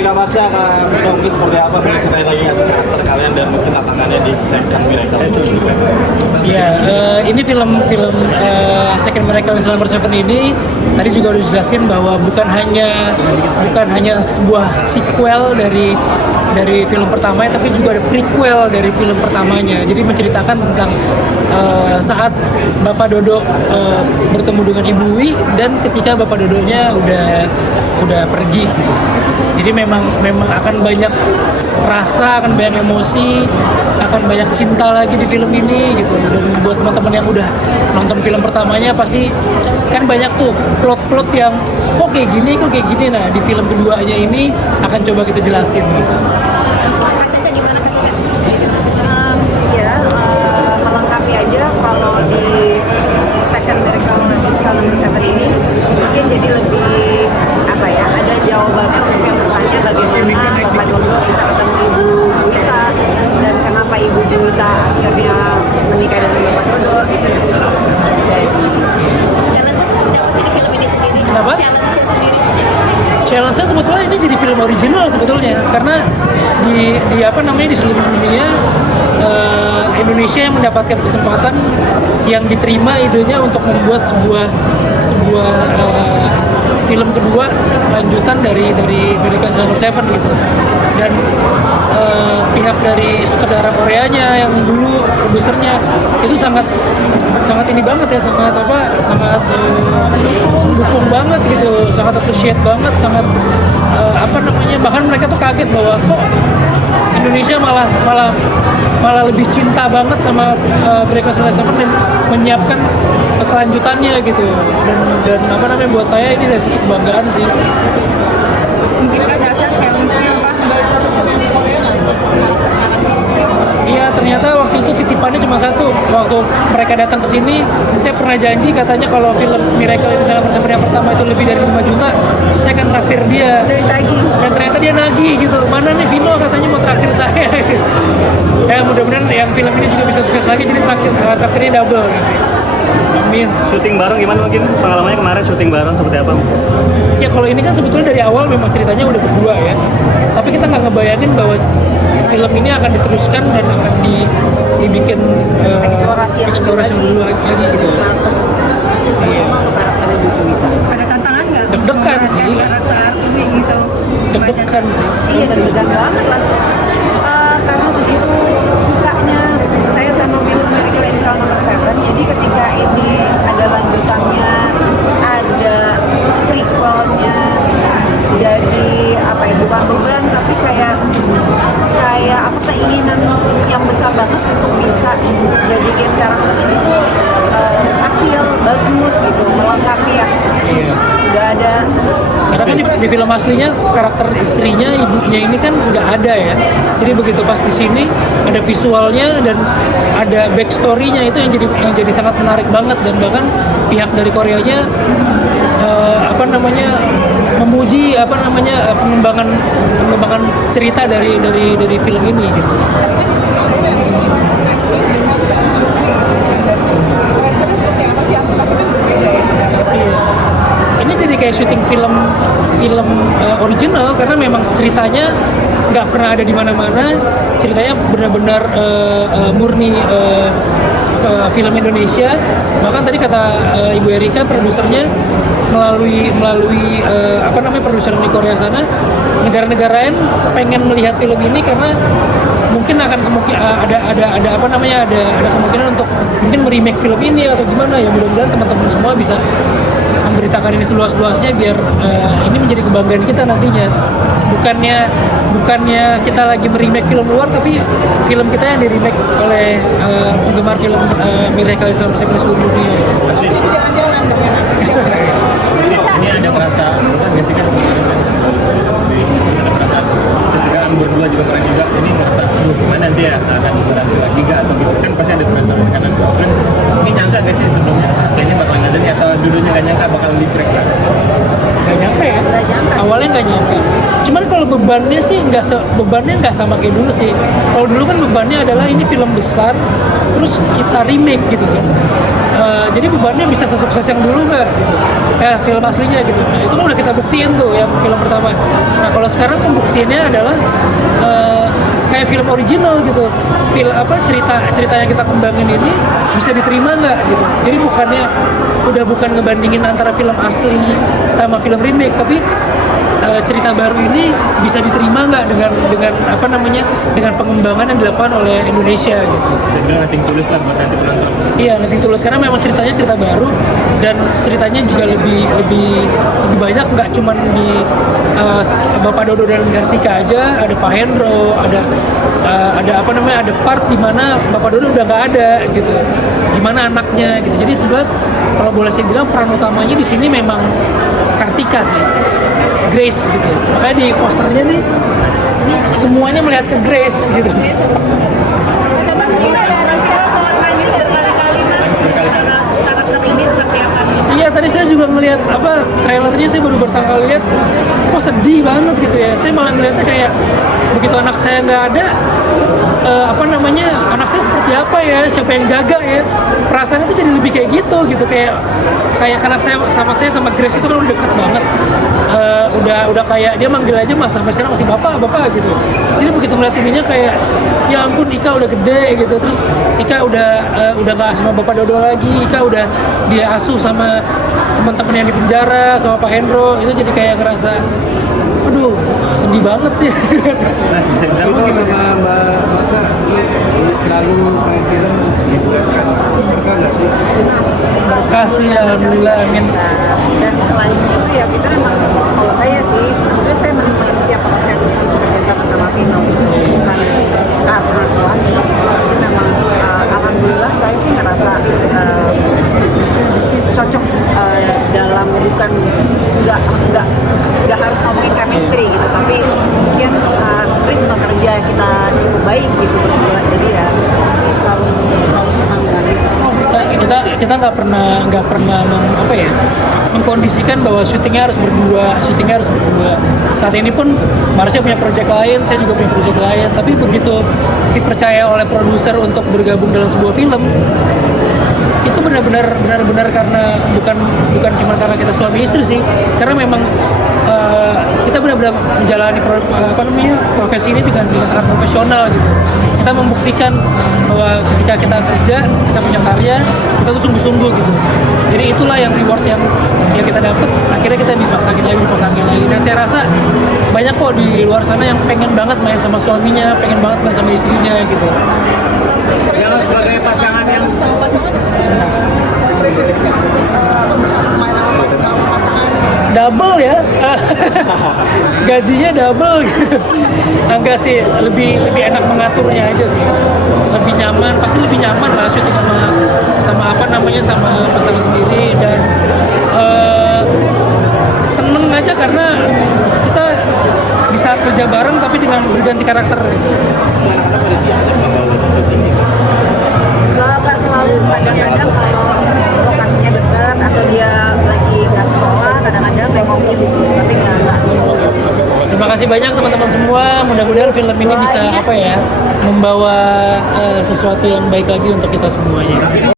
Kak Pasha, Kak Mika mungkin seperti apa? Mungkin ceritain lagi nggak sih karakter kalian dan mungkin tantangannya di Second Miracle? Iya, ini film Second Miracle in Slumber 7 ini tadi juga udah dijelasin bahwa bukan hanya sebuah sequel dari film pertamanya, tapi juga ada prequel dari film pertamanya. Jadi menceritakan tentang saat Bapak Dodo bertemu dengan Ibu Wi dan ketika Bapak Dodonya udah pergi gitu. Jadi memang akan banyak rasa, akan banyak emosi, akan banyak cinta lagi di film ini gitu. Dan buat teman-teman yang udah nonton film pertamanya pasti kan banyak tuh plot-plot yang kok kayak gini. Nah, di film keduanya ini akan coba kita jelasin gitu. Melengkapi aja kalau di Second Miracle in Slumber 7 ini mungkin jadi lebih ada jawabannya untuk yang bertanya bagaimana Bapak Dodo bisa ketemu Ibu Juwita dan kenapa Ibu Juwita akhirnya menikah dengan Bapak Dodo itu di situ. Jadi challenge-nya seperti apa sih di film ini sendiri? Kenapa? Challenge-nya sendiri. Challenge-nya sebetulnya ini jadi film original sebetulnya karena di seluruh dunia Indonesia yang mendapatkan kesempatan yang diterima idenya untuk membuat sebuah film kedua lanjutan dari Miracle in Slumber 7 gitu. Dan pihak dari sutradara Koreanya yang dulu produsernya itu sangat ini banget ya, sangat mendukung banget gitu, sangat appreciate banget, sangat bahkan mereka tuh kaget bahwa kok Indonesia malah lebih cinta banget sama Miracle in Slumber 7 dan menyiapkan kelanjutannya gitu. Dan buat saya ini dari segi kebanggaan sih. mungkin ada challenge-nya Iya, ternyata waktu itu titipannya cuma satu. Waktu mereka datang ke sini, saya pernah janji katanya kalau film Miracle in Slumber 7 yang pertama itu lebih dari 5 juta, saya akan traktir dia. dari tagih. Dan ternyata dia nagih gitu. Mana nih Vino katanya mau traktir saya. Ya mudah-mudahan yang film ini juga bisa sukses lagi, jadi traktirnya double gitu. Amin. Syuting bareng gimana mungkin pengalamannya kemarin syuting bareng seperti apa? Ya kalau ini kan sebetulnya dari awal memang ceritanya udah berdua ya. Tapi kita nggak ngebayangin bahwa film ini akan diteruskan dan akan dibikin eksplorasi yang dulu lagi gitu. Iya. Untuk karakternya Bu Juwita. Ada tantangan nggak? Deg-degan sih. Karakter ini gitu. Deg-degan sih. Iya, deg-degan banget lah. Karena segitu sukanya saya sama film Miracle in Slumber 7. Jadi ketika ini ada lanjutannya, ada prequelnya, jadi bukan beban tapi kayak keinginan yang besar banget untuk bisa jadikan karakter ini tuh hasil bagus gitu, melengkapi ya. Iya. Udah ada. Karena kan di film aslinya karakter istrinya, ibunya ini kan nggak ada ya. Jadi begitu pas di sini ada visualnya dan ada backstory-nya itu yang jadi sangat menarik banget. Dan bahkan pihak dari Koreanya memuji pengembangan cerita dari film ini gitu. Iya. Ini jadi kayak syuting film original karena memang ceritanya nggak pernah ada di mana-mana. Ceritanya benar-benar murni film Indonesia. Bahkan tadi kata Ibu Erika produsernya melalui produser di Korea sana, negara-negara lain pengen melihat film ini karena mungkin akan ada kemungkinan untuk mungkin meremake film ini atau gimana ya. Mudah-mudahan teman-teman semua bisa memberitakan ini seluas-luasnya biar ini menjadi kebanggaan kita nantinya. Bukannya kita lagi meremake film luar, tapi film kita yang diremake oleh penggemar film Miracle in Slumber 7 seluruh dunia. Ini ada perasa nggak sih kan ada perasa kesegaan berdua juga keren juga, ini ngerasa gimana nanti ya akan berhasil lagi gak atau gitu kan pasti ada perasa karena terus ini nyangka gak sih sebelumnya kayaknya bakal ada nih atau dulunya gak nyangka bakal di break lah? Gak nyangka ya, awalnya gak nyangka. Cuman kalau bebannya nggak sama kayak dulu sih. Kalau dulu kan bebannya adalah ini film besar terus kita remake gitu kan. Jadi bebannya bisa sesukses yang dulu nggak? film aslinya gitu. Nah itu udah kita buktiin tuh yang film pertama. Nah kalau sekarang pembuktiannya adalah kayak film original gitu, cerita yang kita kembangin ini bisa diterima nggak gitu. Jadi bukan ngebandingin antara film asli sama film remake, tapi cerita baru ini bisa diterima nggak dengan pengembangan yang dilakukan oleh Indonesia gitu. Saya bilang nothing tulus lah buat nanti penonton. Iya, nothing tulus karena memang ceritanya cerita baru dan ceritanya juga lebih banyak, nggak cuman di Bapak Dodo dan Kartika aja, ada Pak Hendro, ada part di mana Bapak Dodo udah nggak ada gitu. Gimana anaknya gitu. Jadi sebenarnya kalau boleh saya bilang peran utamanya di sini memang Kartika sih. Grace gitu. Makanya di posternya nih semuanya melihat ke Grace gitu. Iya, tadi saya juga ngelihat trailernya, saya baru pertama kali lihat, kok sedih banget gitu ya. Saya malah ngeliatnya kayak begitu anak saya nggak ada, anak saya seperti apa ya, siapa yang jaga ya. Perasaan itu jadi lebih kayak gitu kayak anak saya sama Grace itu kan udah dekat banget. Udah kayak dia manggil aja mas, sampai sekarang masih bapak gitu. Jadi begitu ngeliat ininya kayak ya ampun, Ika udah gede gitu, terus Ika udah nggak sama Bapak Dodo lagi, Ika udah dia asuh sama teman-teman yang di penjara, sama Pak Hendro. Itu jadi kayak ngerasa aduh sedih banget sih. Nah, bisa bilang Itu sama Mbak Masa selalu main film dibuatkan berkah nggak sih? Kasih alhamdulillah, amin. Dan selain itu ya kita memang, kalau saya sih, maksudnya saya menikmati setiap prosesnya bekerja sama Vino, bukan karena suami, tapi memang alhamdulillah saya sih ngerasa cocok dalam, bukan nggak harus ngomongin chemistry gitu, tapi mungkin ritme kerja kita cukup baik gitu berdua, jadi ya saya selalu senang dengan Kita nggak pernah mengkondisikan bahwa syutingnya harus berdua. Saat ini pun Marsha punya proyek lain, saya juga punya proyek lain, tapi begitu dipercaya oleh produser untuk bergabung dalam sebuah film, itu benar-benar karena bukan cuma karena kita suami istri sih, karena memang kita benar-benar menjalani profesi ini dengan sangat profesional gitu. Kita membuktikan bahwa ketika kita kerja, kita punya karya, kita tuh sungguh-sungguh gitu. Jadi itulah yang reward yang kita dapat. Akhirnya kita dipasangin lagi. Dan saya rasa banyak kok di luar sana yang pengen banget main sama suaminya, pengen banget main sama istrinya gitu. Yang sebagai pasangan yang double ya, gajinya double gitu. Enggak sih, lebih enak mengaturnya aja sih, lebih nyaman, pasti lebih nyaman lah syuting sama pasangan sendiri. Dan seneng aja karena kita bisa kerja bareng tapi dengan berganti karakter gitu. Gak selalu, kadang-kadang kalau lokasinya dekat atau dia lagi nggak sekolah, kadang-kadang nengokin di sini, tapi nggak. Terima kasih banyak teman-teman semua. Mudah-mudahan film ini bisa membawa sesuatu yang baik lagi untuk kita semuanya.